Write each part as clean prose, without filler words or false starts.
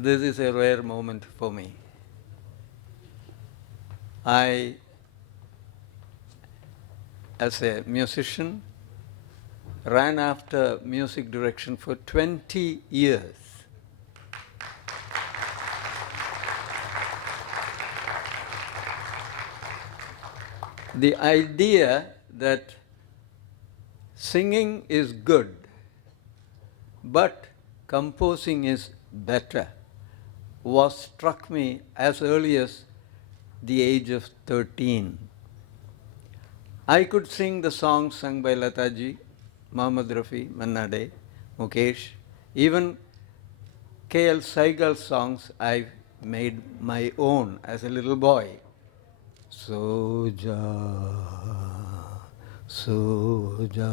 This is a rare moment for me. I, as a musician, ran after music direction for 20 years. The idea that singing is good, but composing is better, was struck me as early as the age of 13. I could sing the songs sung by Lataji, Mohammad Rafi, Manna Dey, Mukesh, even K.L. Saigal's songs I made my own as a little boy. Soja, Soja,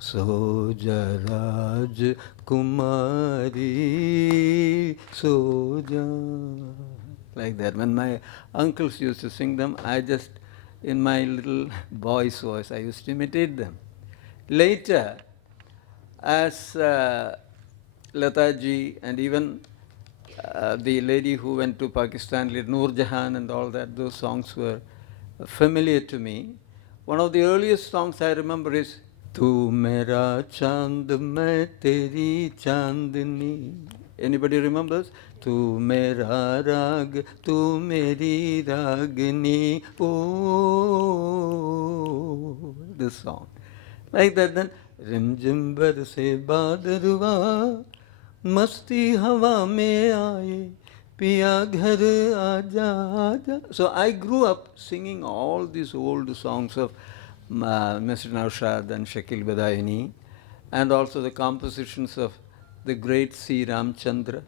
Soja Raj Kumari, Soja. Like that. When my uncles used to sing them, I just, in my little boy's voice, I used to imitate them. Later, as Lataji and even the lady who went to Pakistan, Noor Jahan and all that, those songs were familiar to me. One of the earliest songs I remember is Tu Mera Chand Main Teri Chandni. Anybody remembers? Tu Mera Rag, Tu Meri Ragni. Oh, this song. Like that, then Rimjim Barse Badarwa, Masti Hawa Mein Aaye, Piya Ghar Aaja Aaja. So I grew up singing all these old songs of Mr. Naushad and Shakil Badaini, and also the compositions of the great C. Ramchandra,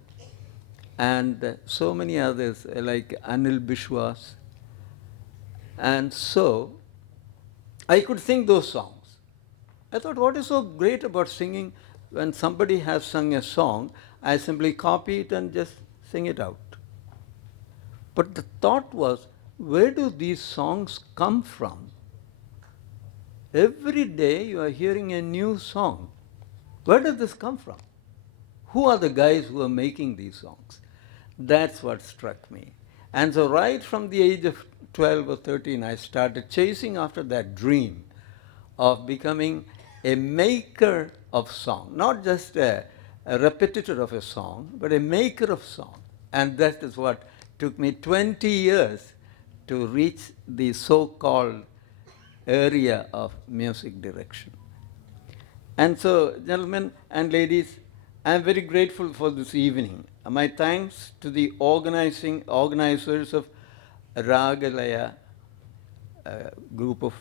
and so many others like Anil Bishwas. And so I could sing those songs. I thought, what is so great about singing? When somebody has sung a song, I simply copy it and just sing it out. But the thought was, where do these songs come from? Every day you are hearing a new song. Where does this come from? Who are the guys who are making these songs? That's what struck me. And so right from the age of 12 or 13, I started chasing after that dream of becoming a maker of song, not just a repetitor of a song, but a maker of song. And that is what took me 20 years to reach the so-called area of music direction. And so, gentlemen and ladies, I am very grateful for this evening. My thanks to the organizers of Raagalaya group of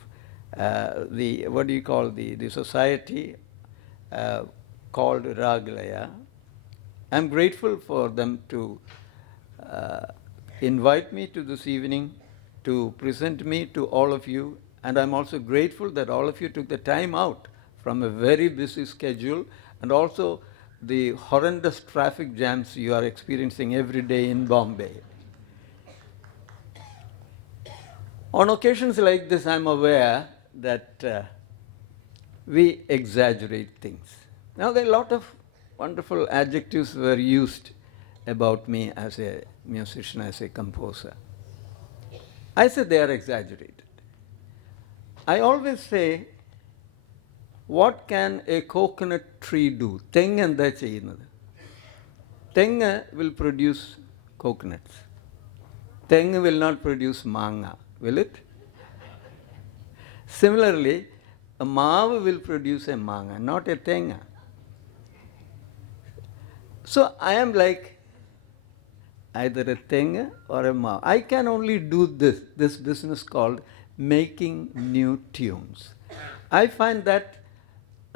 the society called Raagalaya. I'm grateful for them to invite me to this evening, to present me to all of you, and I'm also grateful that all of you took the time out from a very busy schedule, and also the horrendous traffic jams you are experiencing every day in Bombay. On occasions like this, I'm aware that we exaggerate things. Now, there are a lot of wonderful adjectives were used about me as a musician, as a composer. I say they are exaggerated. I always say, what can a coconut tree do? Tenga enda cheyyunnathu. Tenga will produce coconuts. Tenga will not produce manga, will it? Similarly, a maavu will produce a manga, not a tenga. So I am like either a tenga or a maavu. I can only do this business called making new tunes. I find that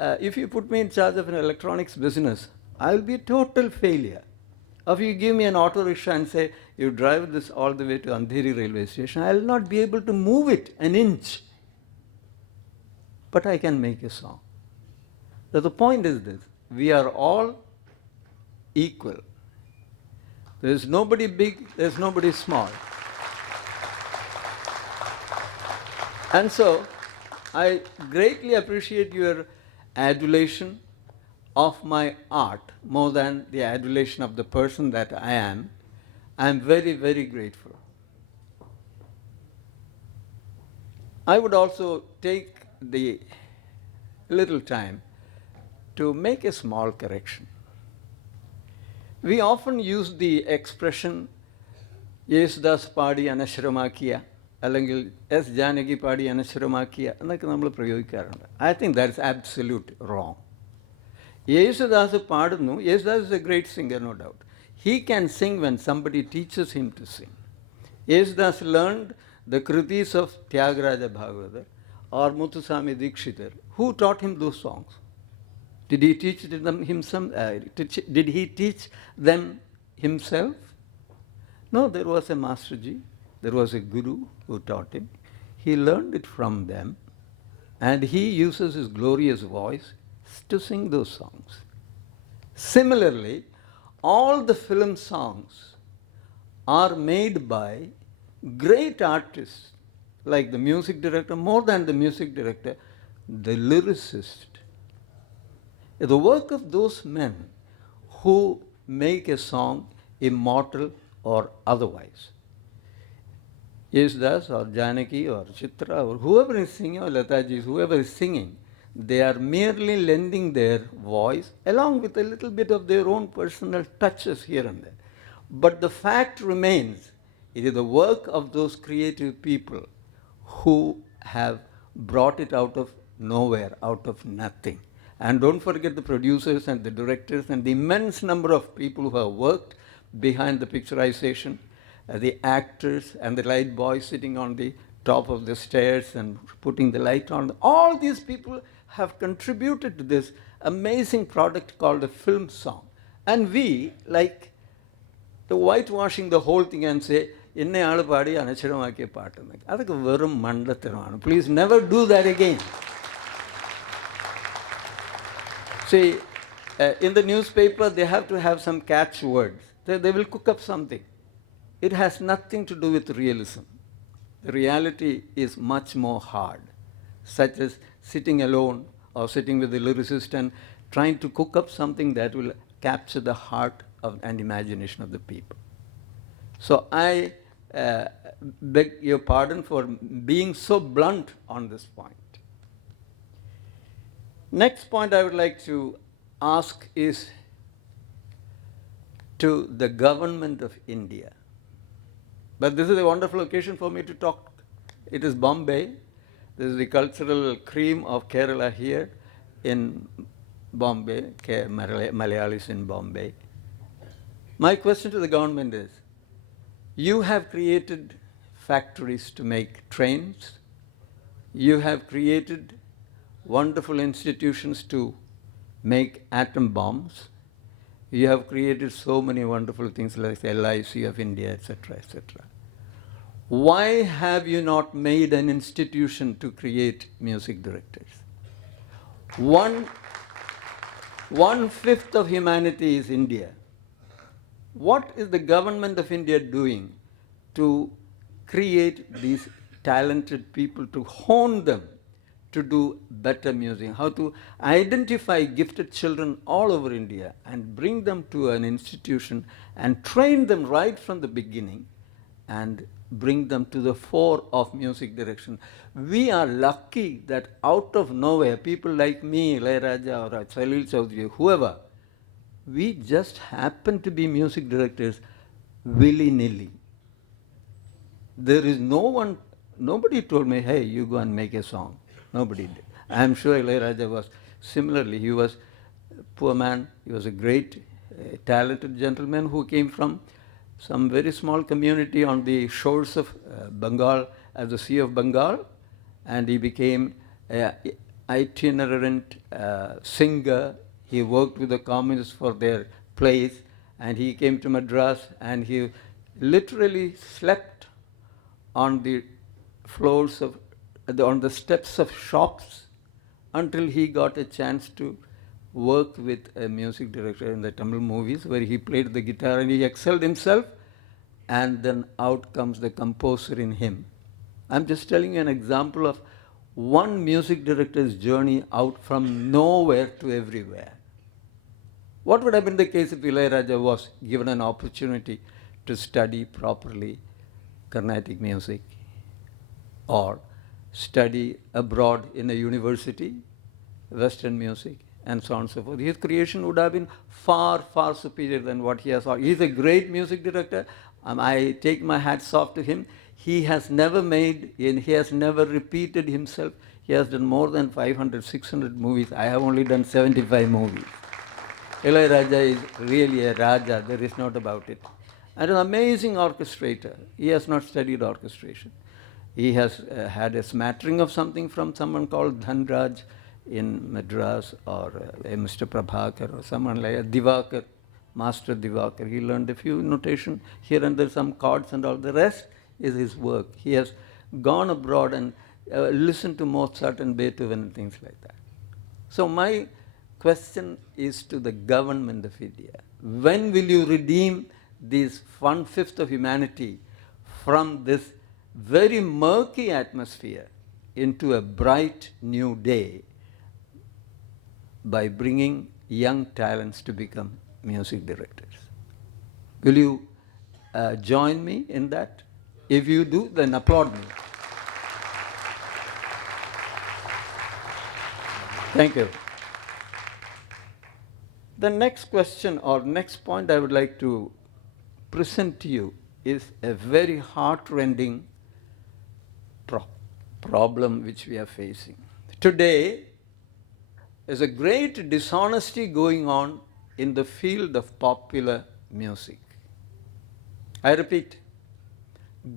if you put me in charge of an electronics business, I will be a total failure. If you give me an auto rickshaw and say, you drive this all the way to Andheri railway station, I will not be able to move it an inch. But I can make a song. So the point is this, we are all equal. There is nobody big, there is nobody small. And so, I greatly appreciate your adulation of my art more than the adulation of the person that I am very, very grateful. I would also take the little time to make a small correction. We often use the expression Yesudas Padi Anashramakiya, അല്ലെങ്കിൽ S Janaki പാടി അനശ്വരമാക്കിയ എന്നൊക്കെ നമ്മൾ പ്രയോഗിക്കാറുണ്ട്. I think that is absolute wrong. Yesudas പാടുന്നു. Yesudas is a great singer, no doubt. He can sing when somebody teaches him to sing. Yesudas learned the kritis of Tyagaraja Bhagavatar or Muthuswami Dikshitar. Who taught him those songs? Did he teach them himself? Did he teach them himself? No, there was a Masterji, there was a Guru who taught him. He learned it from them, and he uses his glorious voice to sing those songs. Similarly, all the film songs are made by great artists, like the music director, more than the music director, the lyricist. The work of those men who make a song immortal or otherwise. Yesudas or Janaki or Chitra or whoever is singing, or Lataji, whoever is singing, they are merely lending their voice along with a little bit of their own personal touches here and there. But the fact remains, it is the work of those creative people who have brought it out of nowhere, out of nothing. And don't forget the producers and the directors and the immense number of people who have worked behind the picturization, the actors and the light boys sitting on the top of the stairs and putting the light on. All these people have contributed to this amazing product called a film song. And we, like the whitewashing the whole thing and say, "Inne aalu paadi anachiramakiya paattu." Adukku verum mandathiramaanu. Please never do that again. See, in the newspaper, they have to have some catch words. They will cook up something. It has nothing to do with realism. The reality is much more hard, such as sitting alone or sitting with the lyricist and trying to cook up something that will capture the heart and imagination of the people. So I beg your pardon for being so blunt on this point. Next point I would like to ask is to the government of India. But this is a wonderful occasion for me to talk. It is Bombay. This is the cultural cream of Kerala here in Bombay, Malayalis in Bombay. My question to the government is, you have created factories to make trains. You have created wonderful institutions to make atom bombs. You have created so many wonderful things like the LIC of India, etc., etc. Why have you not made an institution to create music directors? One-fifth of humanity is India. What is the government of India doing to create these talented people, to hone them to do better music, how to identify gifted children all over India and bring them to an institution and train them right from the beginning and bring them to the fore of music direction? We are lucky that out of nowhere, people like me, Ilayaraja or Salil Chaudhary, whoever, we just happen to be music directors willy-nilly. There is nobody told me, "Hey, you go and make a song." Nobody did. I am sure Ilayaraja was similarly. He was a poor man. He was a great, talented gentleman who came from some very small community on the shores of Bengal, as the Sea of Bengal, and he became an itinerant singer. He worked with the communists for their plays, and he came to Madras, and he literally slept on the floors of on the steps of shops until he got a chance to work with a music director in the Tamil movies, where he played the guitar and he excelled himself, and then out comes the composer in him. I'm just telling you an example of one music director's journey out from nowhere to everywhere. What would have been the case if Ilayaraja was given an opportunity to study properly Carnatic music or study abroad in a university, Western music, and so on and so forth? His creation would have been far, far superior than what he has. He's a great music director. I take my hats off to him. He has never made, and he has never repeated himself. He has done more than 500, 600 movies. I have only done 75 movies. Ilayaraja is really a Raja, there is no doubt about it. And an amazing orchestrator. He has not studied orchestration. He has had a smattering of something from someone called Dhanraj in Madras, or Mr. Prabhakar, or someone like Divakar, Master Divakar. He learned a few notation here and there, some chords and all. The rest is his work. He has gone abroad and listened to Mozart and Beethoven and things like that. So my question is to the government of India. When will you redeem this 1/5 of humanity from this very murky atmosphere into a bright new day by bringing young talents to become music directors? Will you join me in that? If you do, then applaud me. Thank you. The next question or next point I would like to present to you is a very heart-rending problem which we are facing. Today, there's a great dishonesty going on in the field of popular music. I repeat,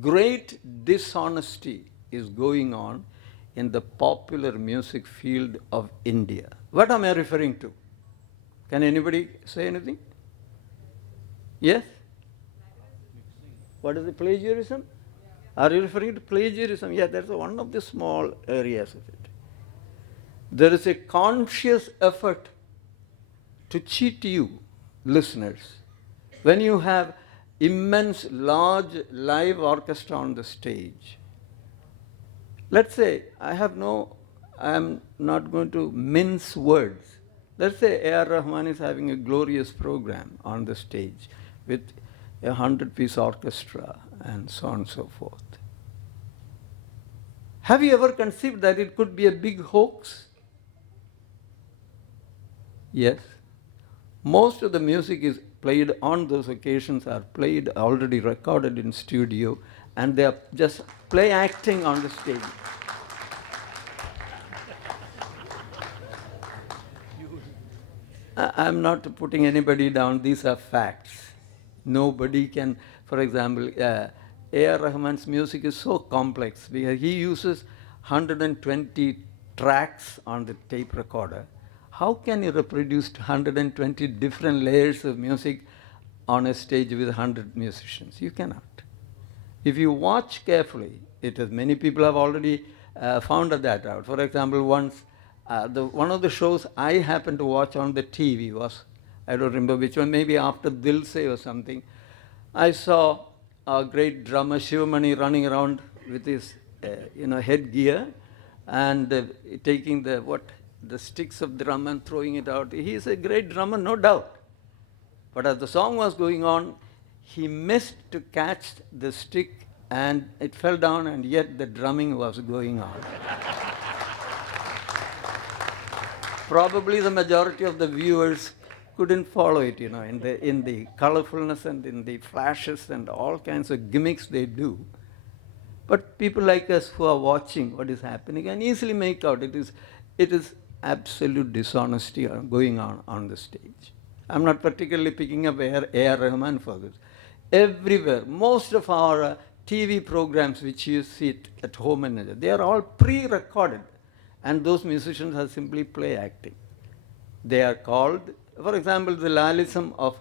great dishonesty is going on in the popular music field of India. What am I referring to? Can anybody say anything? Yes? What is the plagiarism? Are you referring to plagiarism? Yeah, that's one of the small areas of it. There is a conscious effort to cheat you, listeners. When you have immense, large live orchestra on the stage, let's say, I am not going to mince words. Let's say A.R. Rahman is having a glorious program on the stage with a 100-piece orchestra and so on and so forth. Have you ever conceived that it could be a big hoax? Yes. Most of the music is played on those occasions, are played, already recorded in studio, and they are just play acting on the stage. I'm not putting anybody down, these are facts. Nobody can, for example, A.R. Rahman's music is so complex because he uses 120 tracks on the tape recorder. How can you reproduce 120 different layers of music on a stage with 100 musicians? You cannot. If you watch carefully, many people have already found that out. For example, once, one of the shows I happened to watch on the TV was, I don't remember which one, maybe after Dil Se or something. I saw a great drummer, Shivamani, running around with his headgear and taking the sticks of drum and throwing it out. He is a great drummer, no doubt. But as the song was going on, he missed to catch the stick and it fell down, and yet the drumming was going on. Probably the majority of the viewers couldn't follow it, in the colorfulness and in the flashes and all kinds of gimmicks they do. But people like us who are watching what is happening can easily make out it is absolute dishonesty going on the stage. I'm not particularly picking up A.R. Rahman for this. Everywhere, most of our TV programs which you see at home and they are all pre-recorded, and those musicians are simply play acting. They are called, for example, the Lalisam of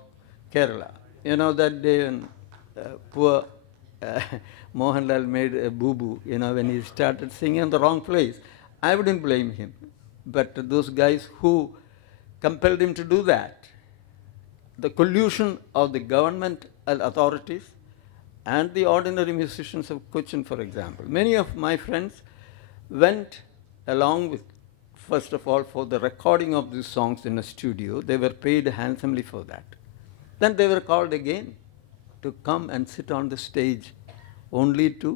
Kerala. That day when poor Mohanlal made a boo-boo, when he started singing in the wrong place. I wouldn't blame him. But those guys who compelled him to do that, the collusion of the government authorities and the ordinary musicians of Cochin, for example. Many of my friends went along with first of all, for the recording of these songs in a studio. They were paid handsomely for that. Then they were called again to come and sit on the stage only to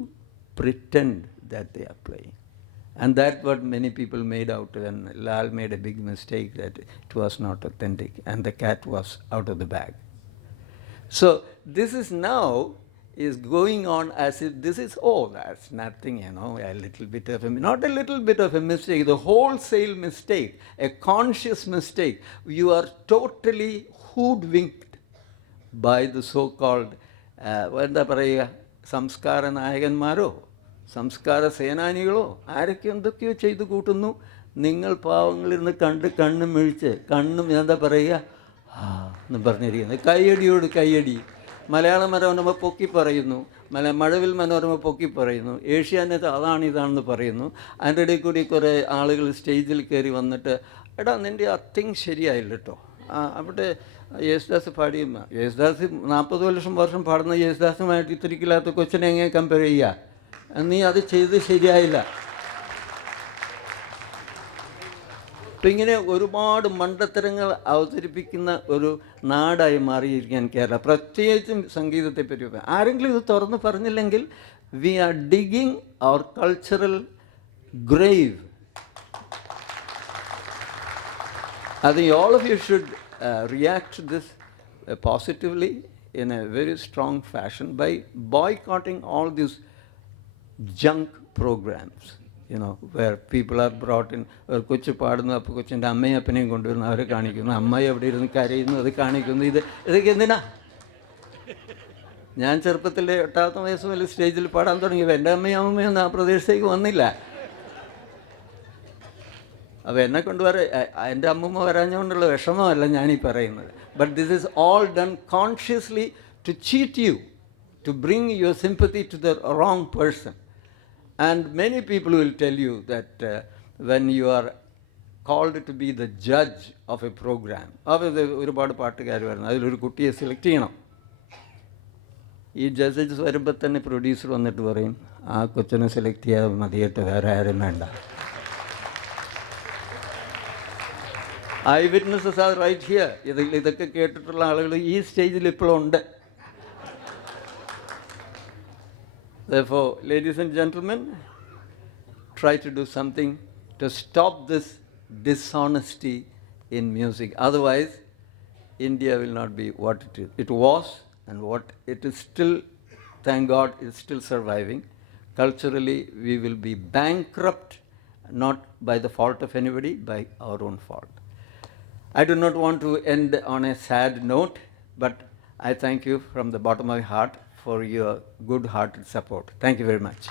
pretend that they are playing. And that's what many people made out, and Lal made a big mistake that it was not authentic, and the cat was out of the bag. So this is now is going on as if this is, oh, that's nothing, a little bit of not a little bit of a mistake, the wholesale mistake, a conscious mistake. You are totally hoodwinked by the so-called, എന്താ പറയുക, സംസ്കാര നായകന്മാരോ സംസ്കാര സേനാനികളോ ആരൊക്കെ എന്തൊക്കെയോ ചെയ്തു കൂട്ടുന്നു. നിങ്ങൾ പാവങ്ങളിരുന്ന് കണ്ണും മിഴിച്ച് കണ്ണും എന്താ പറയുക എന്ന് പറഞ്ഞിരിക്കുന്നത്. കയ്യടിയോട് കയ്യടി. മലയാള മനോരമ പൊക്കി പറയുന്നു, മഴവിൽ മനോരമ പൊക്കി പറയുന്നു, ഏഷ്യാനെറ്റ് അതാണ് ഇതാണെന്ന് പറയുന്നു. അതിൻ്റെ ഇടയിൽ കൂടി കുറേ ആളുകൾ സ്റ്റേജിൽ കയറി വന്നിട്ട്, എടാ നിൻ്റെ അത്തിങ് ശരിയായില്ല കേട്ടോ, അവിടെ യേശുദാസ് പാടിയും യേശുദാസ് 40 വർഷം പാടുന്ന യേശുദാസുമായിട്ട് ഇത്തിരിക്കില്ലാത്ത കൊച്ചിനെ എങ്ങനെ കമ്പയർ ചെയ്യുക, നീ അത് ചെയ്ത് ശരിയായില്ല. അപ്പം ഇങ്ങനെ ഒരുപാട് മണ്ടത്തരങ്ങൾ അവതരിപ്പിക്കുന്ന ഒരു നാടായി മാറിയിരിക്കാൻ കേരളം, പ്രത്യേകിച്ചും സംഗീതത്തെ പറ്റി. ആരെങ്കിലും ഇത് തുറന്ന് പറഞ്ഞില്ലെങ്കിൽ we are digging our cultural grave. I think all of you should react to this positively in a very strong fashion by boycotting all these junk programs, where people are brought in. ഒരു കൊച്ചു പാടുന്നു, അപ്പോൾ കൊച്ചിൻ്റെ അമ്മയും അപ്പനെയും കൊണ്ടുവരുന്നു, അവരെ കാണിക്കുന്നു, അമ്മയെ അവിടെ ഇരുന്ന് കരയുന്നു, അത് കാണിക്കുന്നു. ഇതൊക്കെ എന്തിനാ? ഞാൻ ചെറുപ്പത്തിൽ 8ാമത്തെ വയസ്സ് മുതൽ സ്റ്റേജിൽ പാടാൻ തുടങ്ങിയപ്പോൾ എൻ്റെ അമ്മയും അമ്മയൊന്നും ആ പ്രദേശത്തേക്ക് വന്നില്ല. അപ്പോൾ എന്നെ കൊണ്ടുവരെ എൻ്റെ അമ്മൂമ്മ വരാഞ്ഞുകൊണ്ടുള്ള വിഷമമല്ല ഞാനീ പറയുന്നത്. But this is all done consciously to cheat you, to bring your sympathy to the wrong person. And many people will tell you that when you are called to be the judge of a program, ഒരുപാട് പാട്ടുകാർ വരുന്നു, അതിലൊരു കുട്ടിയെ select ചെയ്യണം. ഈ judges വരുമ്പോൾ തന്നെ producer വന്നിട്ട് പറയും, ആ കൊച്ചിനെ സെലക്ട് ചെയ്യാതെ മതിയായിട്ട് വേറെ ആരും വേണ്ട. Eye witnesses are right here. ഇതൊക്കെ കേട്ടിട്ടുള്ള ആളുകൾ ഈ സ്റ്റേജിൽ ഇപ്പോഴും ഉണ്ട്. Therefore, ladies and gentlemen, try to do something to stop this dishonesty in music. Otherwise, India will not be what it was and what it is still. Thank God, it's still surviving. Culturally, we will be bankrupt, not by the fault of anybody, by our own fault. I do not want to end on a sad note, but I thank you from the bottom of my heart for your good-hearted support. Thank you very much.